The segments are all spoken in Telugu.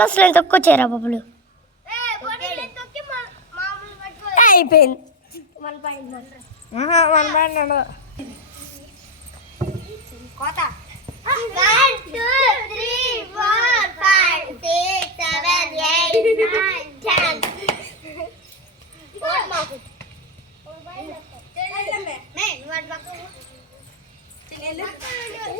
మనసు నేను తొక్కొచ్చారా బాబులు అయిపోయింది one point Nee, maar wat? Zijn er?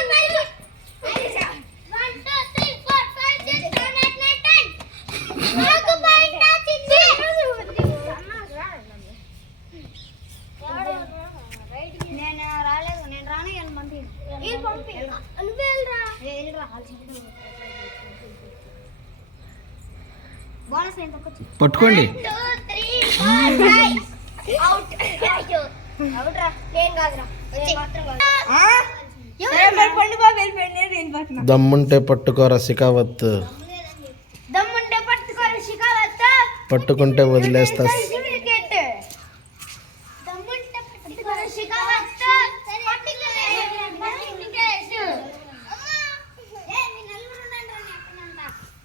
పట్టుకోండి దమ్ముంటే పట్టుకో రసికావత్ దమ్ముంటే పట్టుకో రసికావత్ పట్టుకుంటే వదిలేస్తా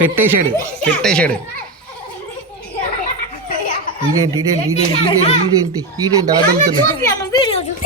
పెట్టేశాడు పెట్టేశాడు ఇదేంటి ఇదేంటి ఇదేంటి ఇదేంటి ఇదేంటి ఇదేంటి ఆడుతున్నాడు